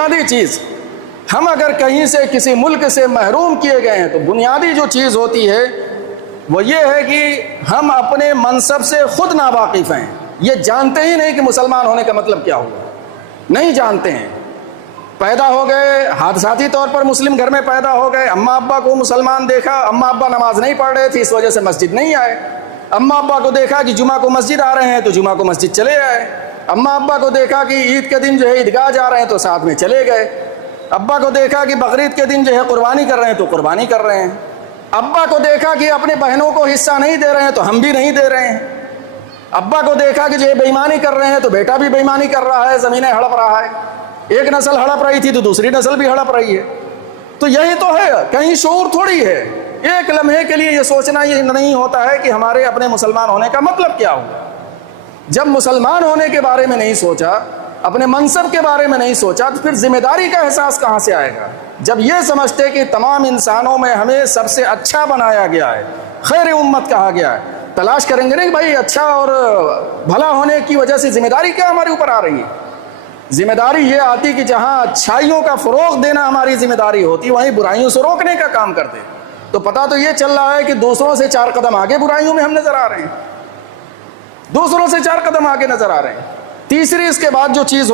بنیادی چیز ہم اگر کہیں سے کسی ملک سے محروم کیے گئے ہیں تو بنیادی جو چیز ہوتی ہے وہ یہ ہے کہ ہم اپنے منصب سے خود ناواقف ہیں. یہ جانتے ہی نہیں کہ مسلمان ہونے کا مطلب کیا ہوا, نہیں جانتے ہیں. پیدا ہو گئے حادثاتی طور پر مسلم گھر میں پیدا ہو گئے, اماں ابا کو مسلمان دیکھا, اماں ابا نماز نہیں پڑھ رہے تھے اس وجہ سے مسجد نہیں آئے. اماں ابا کو دیکھا کہ جمعہ کو مسجد آ رہے ہیں تو جمعہ کو مسجد چلے آئے. اماں ابا کو دیکھا کہ عید کے دن جو ہے عیدگاہ جا رہے ہیں تو ساتھ میں چلے گئے. ابا کو دیکھا کہ بقرعید کے دن جو ہے قربانی کر رہے ہیں تو قربانی کر رہے ہیں. ابا کو دیکھا کہ اپنے بہنوں کو حصہ نہیں دے رہے ہیں تو ہم بھی نہیں دے رہے ہیں. ابا کو دیکھا کہ جو ہے بےایمانی کر رہے ہیں تو بیٹا بھی بےایمانی کر رہا ہے, زمینیں ہڑپ رہا ہے. ایک نسل ہڑپ رہی تھی تو دوسری نسل بھی ہڑپ رہی ہے. تو یہی تو ہے, کہیں شعور تھوڑی ہے. ایک لمحے کے لیے یہ سوچنا یہ نہیں ہوتا ہے کہ ہمارے اپنے مسلمان ہونے کا مطلب کیا ہوگا. جب مسلمان ہونے کے بارے میں نہیں سوچا, اپنے منصب کے بارے میں نہیں سوچا, تو پھر ذمہ داری کا احساس کہاں سے آئے گا. جب یہ سمجھتے کہ تمام انسانوں میں ہمیں سب سے اچھا بنایا گیا ہے, خیر امت کہا گیا ہے, تلاش کریں گے نہیں بھائی اچھا اور بھلا ہونے کی وجہ سے ذمہ داری کیا ہمارے اوپر آ رہی ہے. ذمہ داری یہ آتی کہ جہاں اچھائیوں کا فروغ دینا ہماری ذمہ داری ہوتی, وہیں برائیوں سے روکنے کا کام کرتے. تو پتہ تو یہ چل رہا ہے کہ دوسروں سے 4 قدم آگے برائیوں میں ہم نظر آ رہے ہیں, دوسروں سے 4 قدم آگے نظر آ رہے ہیں. تیسری اس کے بعد جو چیز